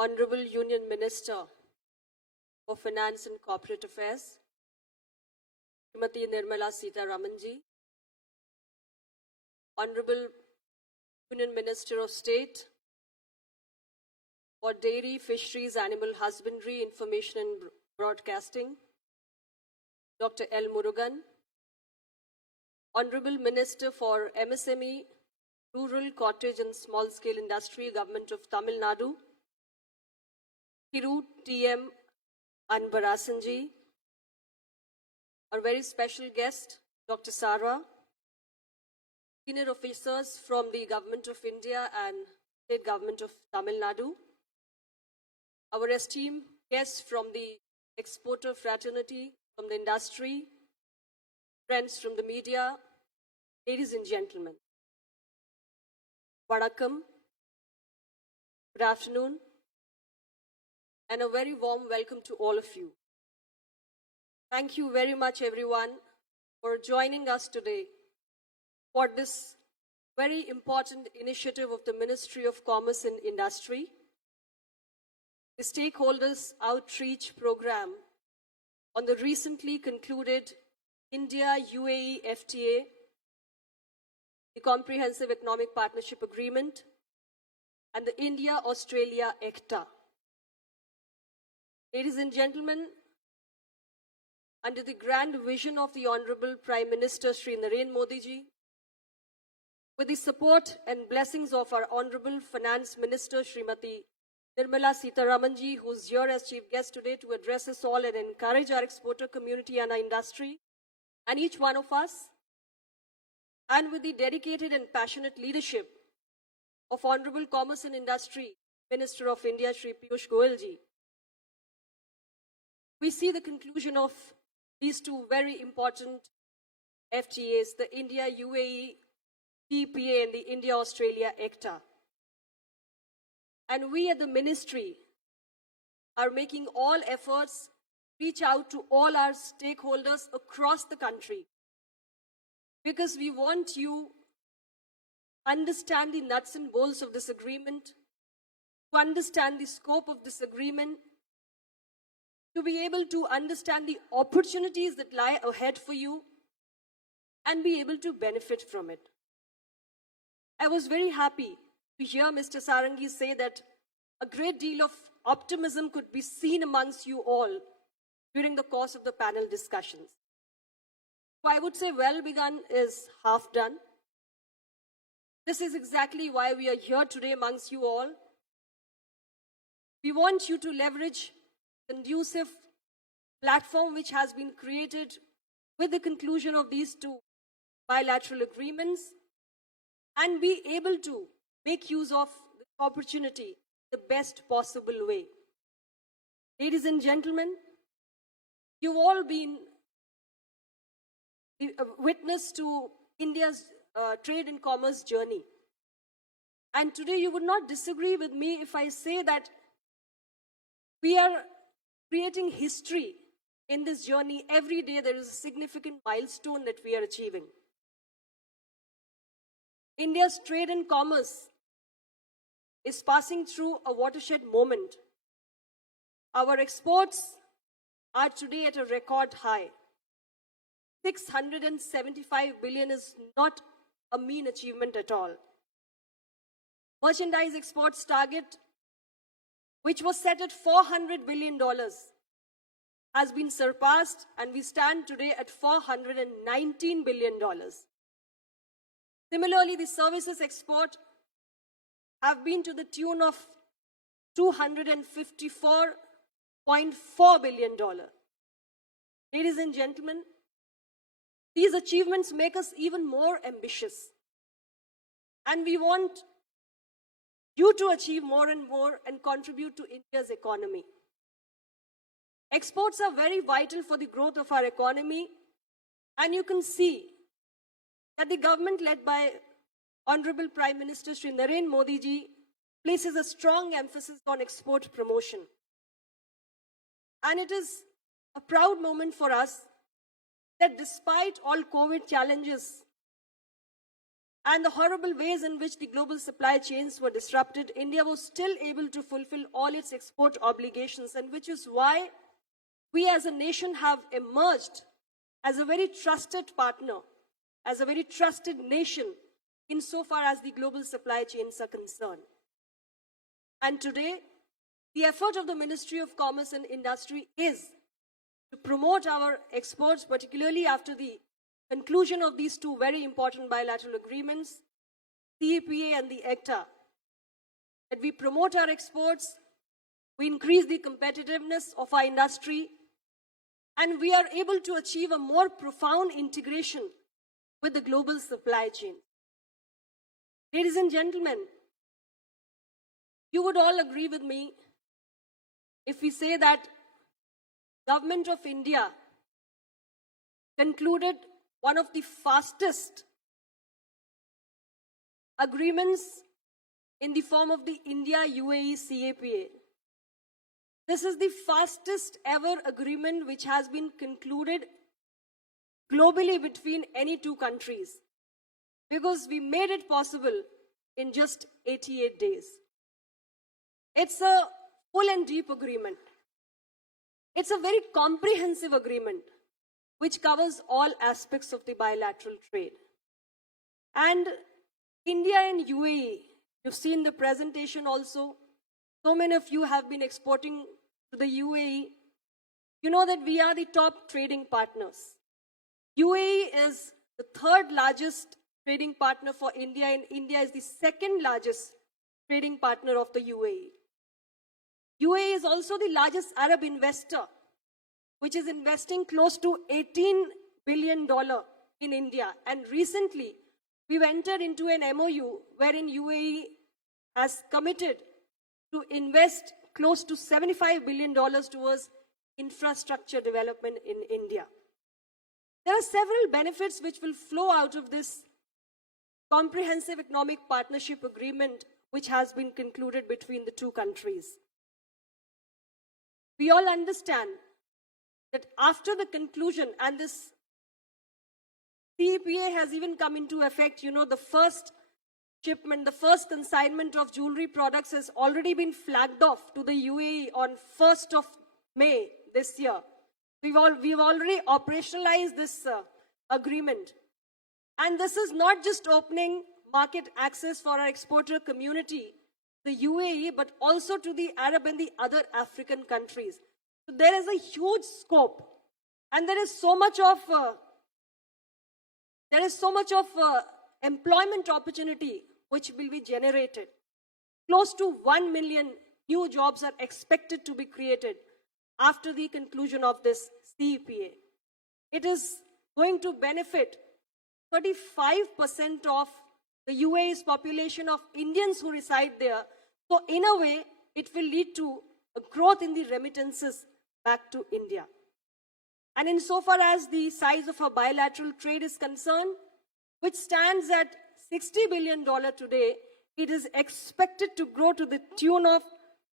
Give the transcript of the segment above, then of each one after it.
Honorable Union Minister for Finance and Corporate Affairs, Srimati Nirmala Sitharamanji, Honorable Union Minister of State for Dairy, Fisheries, Animal Husbandry, Information and Broadcasting, Dr. L. Murugan, Honorable Minister for MSME, Rural, Cottage and Small Scale Industry, Government of Tamil Nadu, Thiru T.M. Anbarasanji, our very special guest, Dr. Sarah, senior officers from the Government of India and State Government of Tamil Nadu, our esteemed guests from the exporter fraternity, from the industry, friends from the media, ladies and gentlemen. Vanakkam, good afternoon, and a very warm welcome to all of you. Thank you very much, everyone, for joining us today for this very important initiative of the Ministry of Commerce and Industry, the Stakeholders Outreach Program on the recently concluded India-UAE FTA, the Comprehensive Economic Partnership Agreement, and the India-Australia ECTA. Ladies and gentlemen, under the grand vision of the Honorable Prime Minister Shri Narendra Modi ji, with the support and blessings of our Honorable Finance Minister Srimati Nirmala Sitharamanji, who is here as Chief Guest today to address us all and encourage our exporter community and our industry, and each one of us, and with the dedicated and passionate leadership of Honorable Commerce and Industry Minister of India, Shri Piyush Goyal ji, we see the conclusion of these two very important FTAs, the India-UAE CEPA and the India-Australia ECTA. And we at the Ministry are making all efforts to reach out to all our stakeholders across the country, because we want you to understand the nuts and bolts of this agreement, to understand the scope of this agreement, to be able to understand the opportunities that lie ahead for you and be able to benefit from it. I was very happy to hear Mr. Sarangi say that a great deal of optimism could be seen amongst you all during the course of the panel discussions. So I would say well begun is half done. This is exactly why we are here today amongst you all. We want you to leverage conducive platform which has been created with the conclusion of these two bilateral agreements and be able to make use of the opportunity the best possible way. Ladies and gentlemen, you've all been witness to India's trade and commerce journey. And today you would not disagree with me if I say that we are creating history in this journey. Every day there is a significant milestone that we are achieving. India's trade and commerce is passing through a watershed moment. Our exports are today at a record high. 675 billion is not a mean achievement at all. Merchandise exports target, which was set at $400 billion, has been surpassed, and we stand today at $419 billion. Similarly, the services export have been to the tune of $254.4 billion. Ladies and gentlemen, these achievements make us even more ambitious. And we want you to achieve more and more and contribute to India's economy. Exports are very vital for the growth of our economy, and you can see that the government led by Honorable Prime Minister Shri Narendra Modi ji places a strong emphasis on export promotion. And it is a proud moment for us that despite all COVID challenges, and the horrible ways in which the global supply chains were disrupted, India was still able to fulfill all its export obligations, and which is why we as a nation have emerged as a very trusted partner, as a very trusted nation insofar as the global supply chains are concerned. And today, the effort of the Ministry of Commerce and Industry is to promote our exports, particularly after the conclusion of these two very important bilateral agreements, CEPA and the ECTA, that we promote our exports, we increase the competitiveness of our industry, and we are able to achieve a more profound integration with the global supply chain. Ladies and gentlemen, you would all agree with me if we say that Government of India concluded one of the fastest agreements in the form of the India-UAE CEPA. This is the fastest ever agreement which has been concluded globally between any two countries, because we made it possible in just 88 days. It's a full and deep agreement. It's a very comprehensive agreement which covers all aspects of the bilateral trade. And India and UAE, you've seen the presentation also. So many of you have been exporting to the UAE. You know that we are the top trading partners. UAE is the third largest trading partner for India, and India is the second largest trading partner of the UAE. UAE is also the largest Arab investor, which is investing close to $18 billion in India. And recently, we've entered into an MOU wherein UAE has committed to invest close to $75 billion towards infrastructure development in India. There are several benefits which will flow out of this comprehensive economic partnership agreement which has been concluded between the two countries. We all understand that after the conclusion, and this CEPA has even come into effect, you know, the first shipment, the first consignment of jewelry products has already been flagged off to the UAE on 1st of May this year. We've already operationalized this agreement. And this is not just opening market access for our exporter community, the UAE, but also to the Arab and the other African countries. So there is a huge scope, and there is so much of employment opportunity which will be generated. Close to 1 million new jobs are expected to be created after the conclusion of this CEPA. It is going to benefit 35% of the UAE's population of Indians who reside there. So in a way, it will lead to a growth in the remittances back to India. And insofar as the size of our bilateral trade is concerned, which stands at $60 billion today, it is expected to grow to the tune of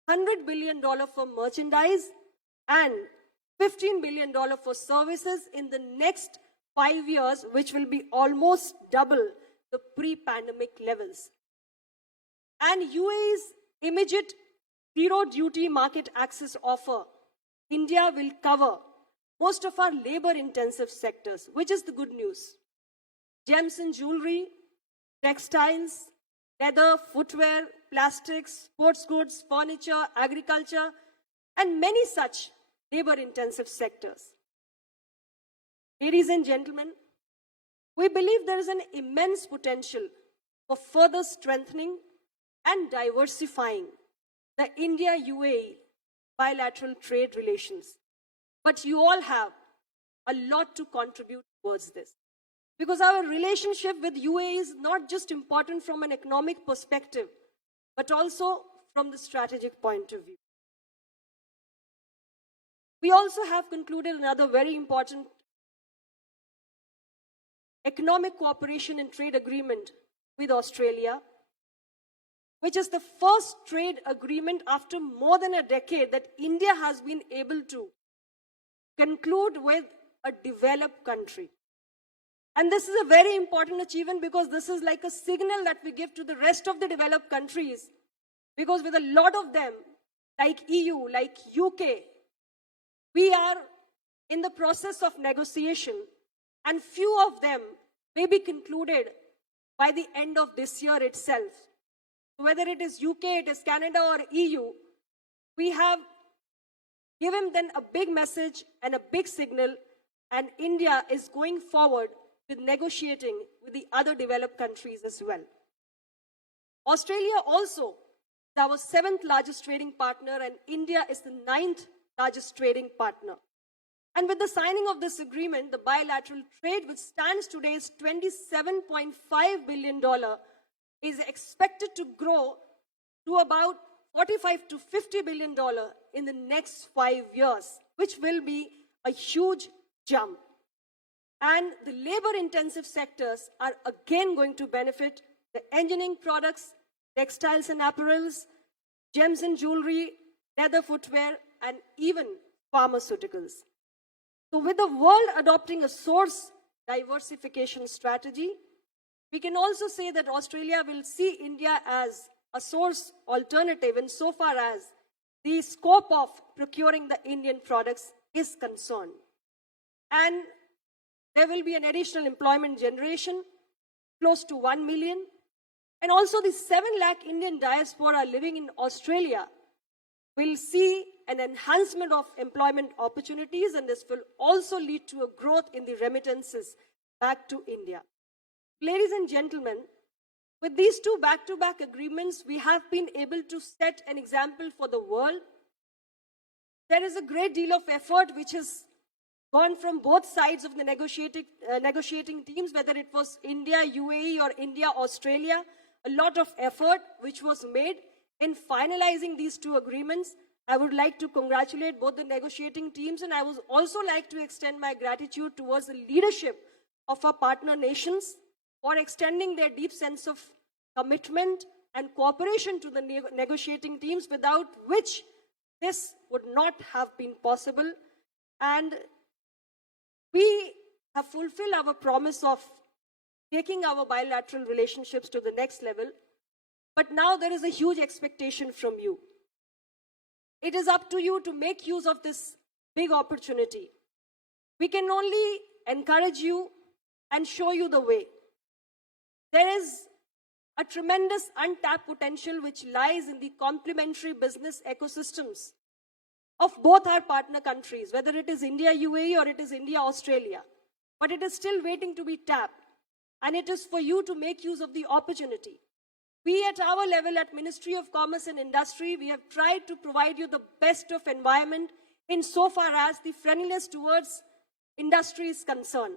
$100 billion for merchandise and $15 billion for services in the next 5 years, which will be almost double the pre-pandemic levels. And UAE's immediate zero duty market access offer, India will cover most of our labor-intensive sectors, which is the good news. Gems and jewelry, textiles, leather, footwear, plastics, sports goods, furniture, agriculture, and many such labor-intensive sectors. Ladies and gentlemen, we believe there is an immense potential for further strengthening and diversifying the India-UAE bilateral trade relations. But you all have a lot to contribute towards this. Because our relationship with UAE is not just important from an economic perspective, but also from the strategic point of view. We also have concluded another very important economic cooperation and trade agreement with Australia, which is the first trade agreement after more than a decade that India has been able to conclude with a developed country. And this is a very important achievement because this is like a signal that we give to the rest of the developed countries. Because with a lot of them, like EU, like UK, we are in the process of negotiation, and few of them may be concluded by the end of this year itself. Whether it is UK, it is Canada or EU, we have given them a big message and a big signal, and India is going forward with negotiating with the other developed countries as well. Australia also is our 7th largest trading partner, and India is the 9th largest trading partner. And with the signing of this agreement, the bilateral trade, which stands today as $27.5 billion, is expected to grow to about $45 to $50 billion in the next 5 years, which will be a huge jump. And the labor-intensive sectors are again going to benefit: the engineering products, textiles and apparels, gems and jewelry, leather footwear, and even pharmaceuticals. So with the world adopting a source diversification strategy, we can also say that Australia will see India as a source alternative insofar as the scope of procuring the Indian products is concerned. And there will be an additional employment generation, close to 1 million. And also the 7 lakh Indian diaspora living in Australia will see an enhancement of employment opportunities, and this will also lead to a growth in the remittances back to India. Ladies and gentlemen, with these 2 back-to-back agreements, we have been able to set an example for the world. There is a great deal of effort which has gone from both sides of the negotiating teams, whether it was India, UAE or India, Australia. A lot of effort which was made in finalizing these 2 agreements. I would like to congratulate both the negotiating teams, and I would also like to extend my gratitude towards the leadership of our partner nations for extending their deep sense of commitment and cooperation to the negotiating teams, without which this would not have been possible. And we have fulfilled our promise of taking our bilateral relationships to the next level. But now there is a huge expectation from you. It is up to you to make use of this big opportunity. We can only encourage you and show you the way. There is a tremendous untapped potential which lies in the complementary business ecosystems of both our partner countries, whether it is India, UAE or it is India, Australia. But it is still waiting to be tapped, and it is for you to make use of the opportunity. We at our level at Ministry of Commerce and Industry, we have tried to provide you the best of environment insofar as the friendliness towards industry is concerned.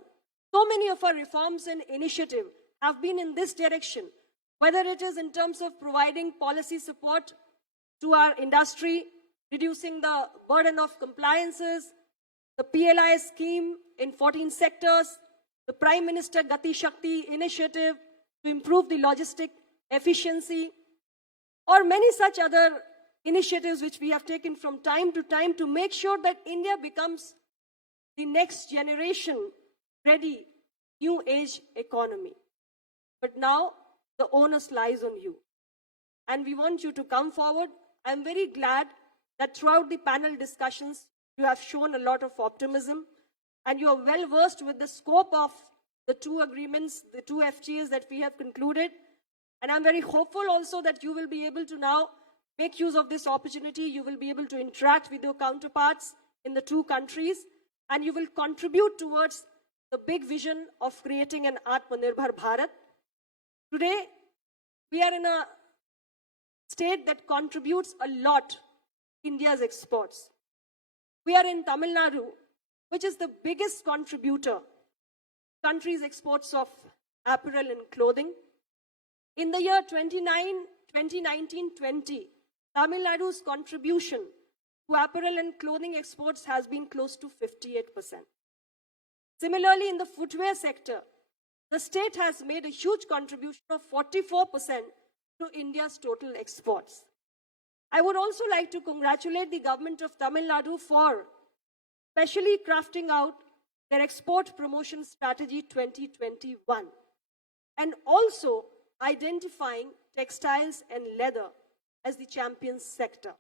So many of our reforms and initiatives have been in this direction, whether it is in terms of providing policy support to our industry, reducing the burden of compliances, the PLI scheme in 14 sectors, the Prime Minister Gati Shakti initiative to improve the logistic efficiency, or many such other initiatives which we have taken from time to time to make sure that India becomes the next generation ready new age economy. But now the onus lies on you, and we want you to come forward. I'm very glad that throughout the panel discussions you have shown a lot of optimism, and you are well versed with the scope of the 2 agreements, the 2 FTAs that we have concluded. And I'm very hopeful also that you will be able to now make use of this opportunity. You will be able to interact with your counterparts in the 2 countries, and you will contribute towards the big vision of creating an Atmanirbhar Bharat. Today, we are in a state that contributes a lot to India's exports. We are in Tamil Nadu, which is the biggest contributor to the country's exports of apparel and clothing. In the year 2019-20, Tamil Nadu's contribution to apparel and clothing exports has been close to 58%. Similarly, in the footwear sector, the state has made a huge contribution of 44% to India's total exports. I would also like to congratulate the government of Tamil Nadu for specially crafting out their Export Promotion Strategy 2021, and also identifying textiles and leather as the champion sector.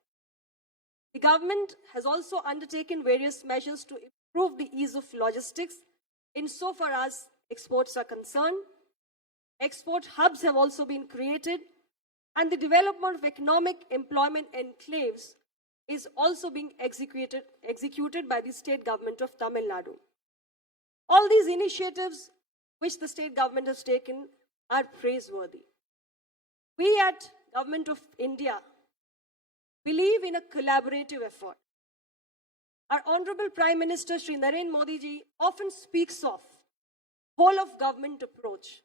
The government has also undertaken various measures to improve the ease of logistics insofar as exports are concerned. Export hubs have also been created, and the development of economic employment enclaves is also being executed by the state government of Tamil Nadu. All these initiatives which the state government has taken are praiseworthy. We at Government of India believe in a collaborative effort. Our Honorable Prime Minister Shri Narendra Modi ji often speaks of whole of government approach.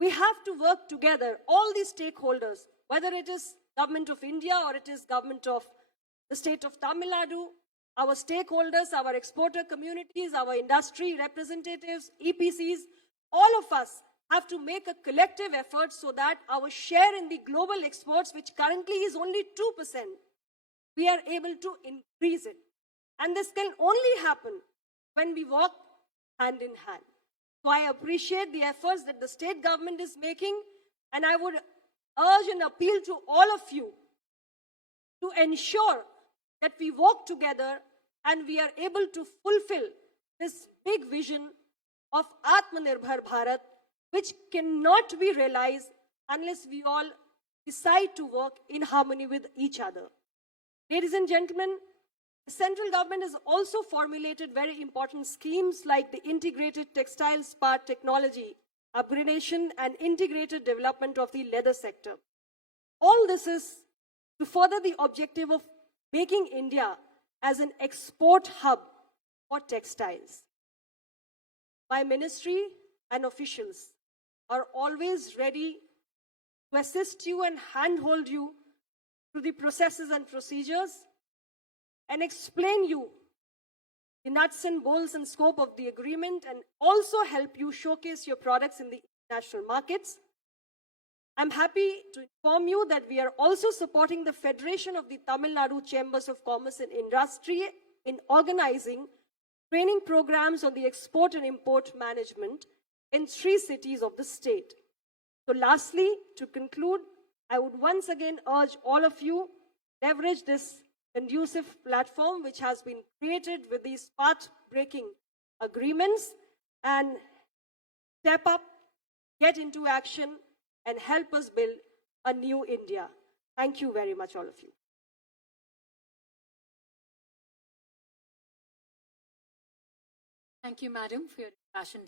We have to work together, all the stakeholders, whether it is Government of India or it is Government of the state of Tamil Nadu, our stakeholders, our exporter communities, our industry representatives, EPCs, all of us have to make a collective effort so that our share in the global exports, which currently is only 2%, we are able to increase it. And this can only happen when we walk hand in hand. So I appreciate the efforts that the state government is making, and I would urge and appeal to all of you to ensure that we work together and we are able to fulfill this big vision of Atmanirbhar Bharat, which cannot be realized unless we all decide to work in harmony with each other. Ladies and gentlemen, the central government has also formulated very important schemes like the Integrated Textiles Part Technology, upgradation and integrated development of the leather sector. All this is to further the objective of making India as an export hub for textiles. My ministry and officials are always ready to assist you and handhold you through the processes and procedures and explain you the nuts and bolts and scope of the agreement and also help you showcase your products in the international markets. I'm happy to inform you that we are also supporting the Federation of the Tamil Nadu Chambers of Commerce and Industry in organizing training programs on the export and import management in 3 cities of the state. So lastly, to conclude, I would once again urge all of you leverage this conducive platform which has been created with these path-breaking agreements and step up, get into action, and help us build a new India. Thank you very much, all of you. Thank you, Madam, for your passion.